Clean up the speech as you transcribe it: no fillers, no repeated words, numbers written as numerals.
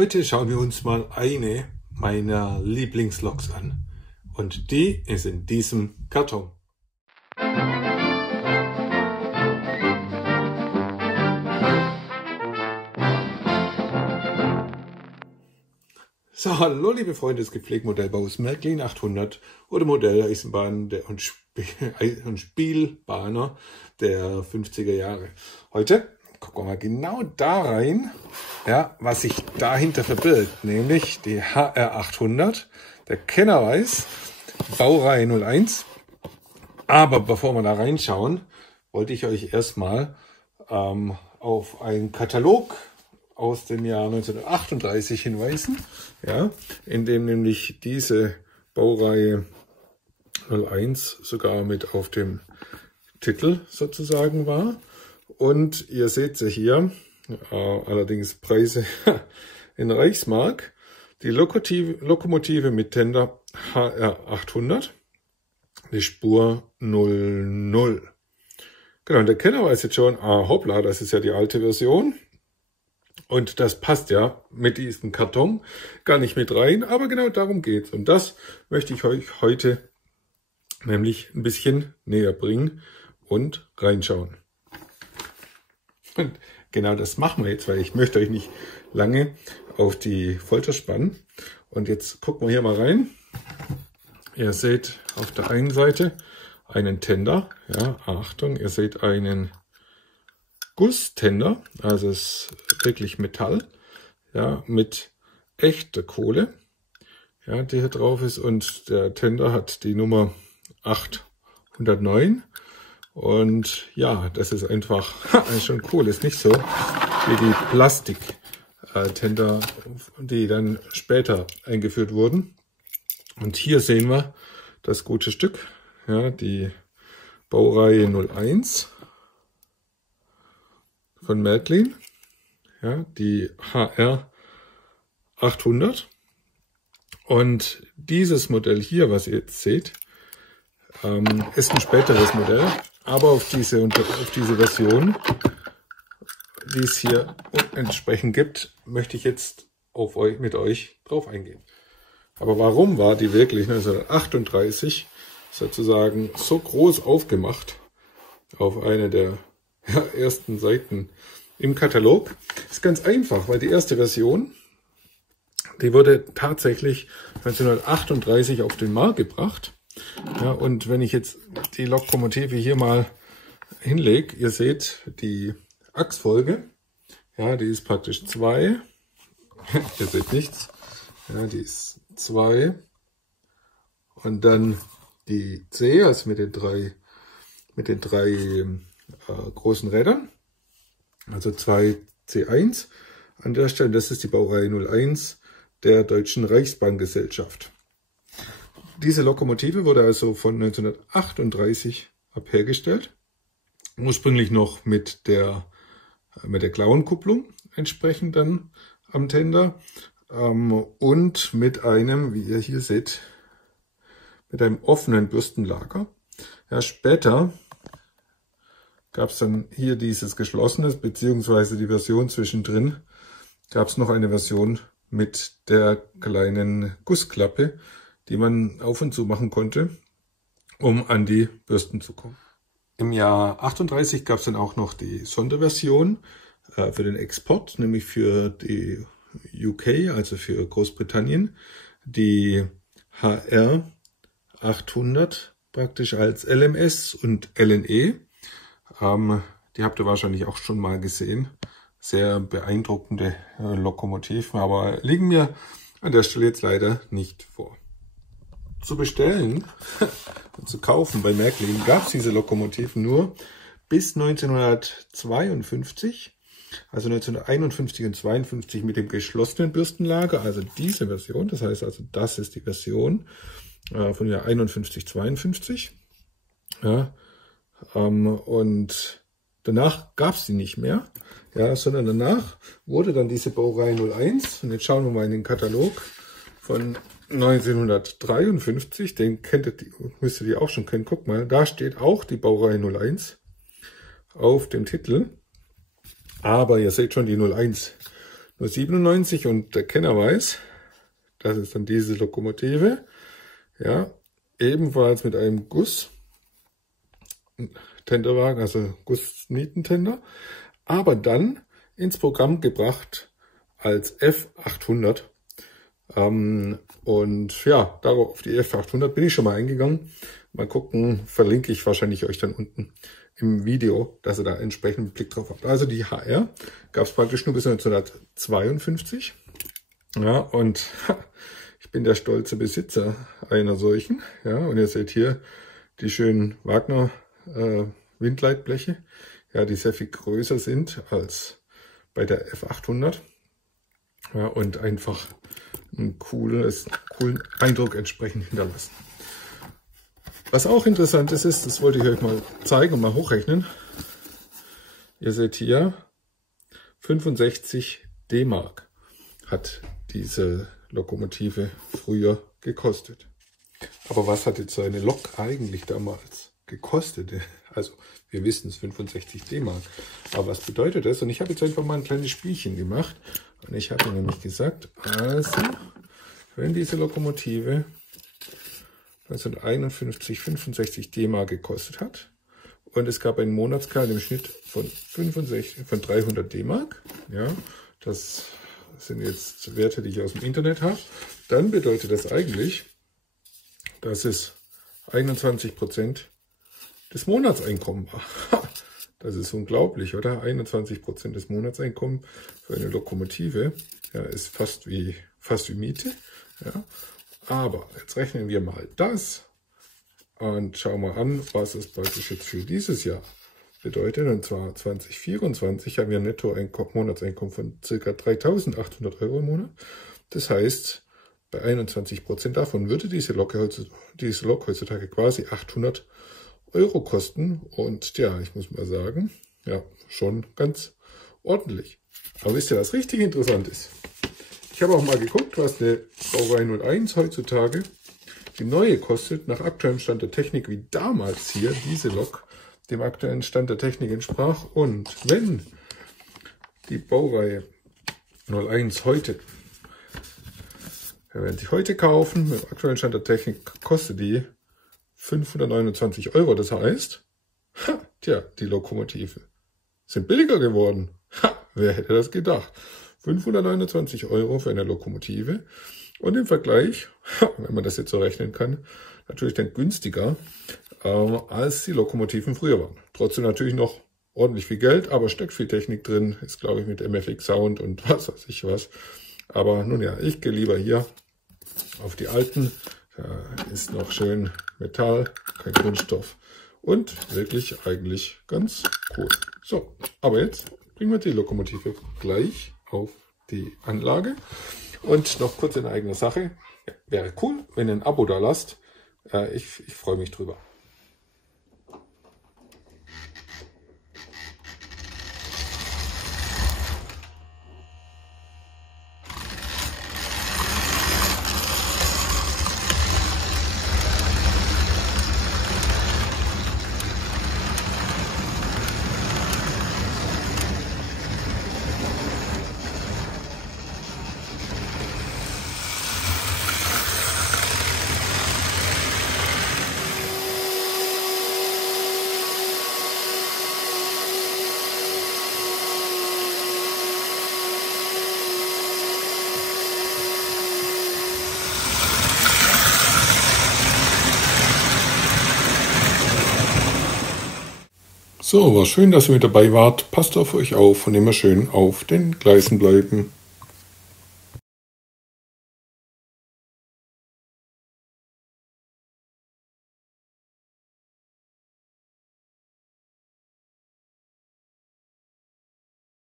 Heute schauen wir uns mal eine meiner Lieblingsloks an. Und die ist in diesem Karton. So, hallo liebe Freunde des gepflegten Modellbaus Märklin 800 oder Modelleisenbahn und Spielbahner der 50er Jahre. Heute gucken wir mal genau da rein, ja, was sich dahinter verbirgt, nämlich die HR 800, der Kenner weiß, Baureihe 01. Aber bevor wir da reinschauen, wollte ich euch erstmal auf einen Katalog aus dem Jahr 1938 hinweisen, ja, in dem nämlich diese Baureihe 01 sogar mit auf dem Titel sozusagen war. Und ihr seht sie hier, allerdings Preise in Reichsmark, die Lokomotive mit Tender HR 800, die Spur 00. Genau, und der Kenner weiß jetzt schon, hoppla, das ist ja die alte Version. Und das passt ja mit diesem Karton gar nicht mit rein, aber genau darum geht's. Und das möchte ich euch heute nämlich ein bisschen näher bringen und reinschauen. Und genau das machen wir jetzt, weil ich möchte euch nicht lange auf die Folter spannen. Und jetzt gucken wir hier mal rein. Ihr seht auf der einen Seite einen Tender, ja, Achtung, ihr seht einen Gusstender, also es ist wirklich Metall, ja, mit echter Kohle, ja, die hier drauf ist, und der Tender hat die Nummer 809 und ja, das ist einfach schon cool, ist nicht so wie die Plastik-Tender, die dann später eingeführt wurden. Und hier sehen wir das gute Stück, ja, die Baureihe 01 von Märklin, ja, die HR 800. Und dieses Modell hier, was ihr jetzt seht, ist ein späteres Modell, aber auf diese Version, die es hier entsprechend gibt, möchte ich jetzt mit euch drauf eingehen. Aber warum war die wirklich 1938 sozusagen so groß aufgemacht auf eine der ersten Seiten im Katalog? Ist ganz einfach, weil die erste Version, die wurde tatsächlich 1938 auf den Markt gebracht. Ja, und wenn ich jetzt die Lokomotive hier mal hinlege, ihr seht die Achsfolge, ja, die ist praktisch 2. Ihr seht nichts, ja, die ist 2 und dann die C, also mit den drei großen Rädern, also 2 C1 an der Stelle. Das ist die Baureihe 01 der Deutschen Reichsbahngesellschaft. Diese Lokomotive wurde also von 1938 ab hergestellt, ursprünglich noch mit der Klauenkupplung entsprechend dann am Tender und mit einem, wie ihr hier seht, mit einem offenen Bürstenlager. Ja, später gab es dann hier dieses geschlossenes, beziehungsweise die Version zwischendrin, gab es noch eine Version mit der kleinen Gussklappe, die man auf und zu machen konnte, um an die Bürsten zu kommen. Im Jahr 38 gab es dann auch noch die Sonderversion für den Export, nämlich für die UK, also für Großbritannien, die HR 800 praktisch als LMS und LNE. Die habt ihr wahrscheinlich auch schon mal gesehen. Sehr beeindruckende Lokomotiven, aber liegen mir an der Stelle jetzt leider nicht vor. Zu bestellen und zu kaufen bei Märklin gab es diese Lokomotiven nur bis 1952, also 1951 und 52 mit dem geschlossenen Bürstenlager, also diese Version, das heißt also, das ist die Version von Jahr 51, 52. Ja, und danach gab es die nicht mehr, ja, sondern danach wurde dann diese Baureihe 01, und jetzt schauen wir mal in den Katalog von 1953, den müsstet ihr auch schon kennen. Guck mal, da steht auch die Baureihe 01 auf dem Titel, aber ihr seht schon, die 01 nur 97 und der Kenner weiß, das ist dann diese Lokomotive, ja, ebenfalls mit einem Guss-Tenderwagen, also Guss-Nietentender, aber dann ins Programm gebracht als F800. Und ja, darauf auf die F800 bin ich schon mal eingegangen. Mal gucken, verlinke ich wahrscheinlich euch dann unten im Video, dass ihr da entsprechend einen Blick drauf habt. Also die HR gab es praktisch nur bis 1952. Ja, und ich bin der stolze Besitzer einer solchen. Ja, und ihr seht hier die schönen Wagner Windleitbleche, ja, die sehr viel größer sind als bei der F800. Ja, und einfach einen coolen Eindruck entsprechend hinterlassen. Was auch interessant ist, das wollte ich euch mal zeigen und mal hochrechnen. Ihr seht hier, 65 D-Mark hat diese Lokomotive früher gekostet. Aber was hat jetzt so eine Lok eigentlich damals gekostet? Also wir wissen es, 65 D-Mark. Aber was bedeutet das? Und ich habe jetzt einfach mal ein kleines Spielchen gemacht. Und ich habe nämlich gesagt, also wenn diese Lokomotive 1951 65 D-Mark gekostet hat und es gab einen Monatsgehalt im Schnitt von 300 D-Mark, ja, das sind jetzt Werte, die ich aus dem Internet habe, dann bedeutet das eigentlich, dass es 21% des Monatseinkommens war. Das ist unglaublich, oder? 21% des Monatseinkommens für eine Lokomotive, ja, ist fast wie Miete. Ja. Aber jetzt rechnen wir mal das und schauen mal an, was es praktisch jetzt für dieses Jahr bedeutet. Und zwar 2024 haben wir ein Netto-Monatseinkommen von ca. 3.800 € im Monat. Das heißt, bei 21% davon würde diese Lok heutzutage quasi 800 € kosten. Und ja, ich muss mal sagen, ja, schon ganz ordentlich. Aber wisst ihr, was richtig interessant ist? Ich habe auch mal geguckt, was eine Baureihe 01 heutzutage die neue kostet, nach aktuellem Stand der Technik, wie damals hier diese Lok dem aktuellen Stand der Technik entsprach. Und wenn die Baureihe 01 heute, wenn Sie heute kaufen, mit dem aktuellen Stand der Technik, kostet die 529 €. Das heißt, die Lokomotive sind billiger geworden. Wer hätte das gedacht? 529 € für eine Lokomotive und im Vergleich, wenn man das jetzt so rechnen kann, natürlich dann günstiger als die Lokomotiven früher waren. Trotzdem natürlich noch ordentlich viel Geld, aber steckt viel Technik drin, ist glaube ich mit MFX Sound und was weiß ich was. Aber nun ja, ich gehe lieber hier auf die alten, da ist noch schön Metall, kein Kunststoff und wirklich eigentlich ganz cool. So, aber jetzt bringen wir die Lokomotive gleich auf die Anlage. Und noch kurz in eigener Sache. Ja, wäre cool, wenn ihr ein Abo da lasst. Ich freue mich drüber. So, war schön, dass ihr mit dabei wart. Passt auf euch auf und immer schön auf den Gleisen bleiben.